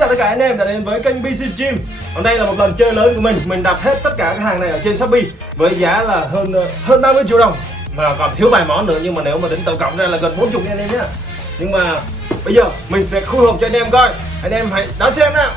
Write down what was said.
chào tất cả anh em đã đến với kênh PC Gym. Hôm nay là một lần chơi lớn của mình đặt hết tất cả các hàng này ở trên Shopee với giá là hơn 30 triệu đồng. Mà còn thiếu vài món nữa, nhưng mà nếu mà tính tổng cộng ra là gần 40 anh em nhé. Nhưng mà bây giờ mình sẽ khui hộp cho anh em coi. Anh em hãy đón xem nào.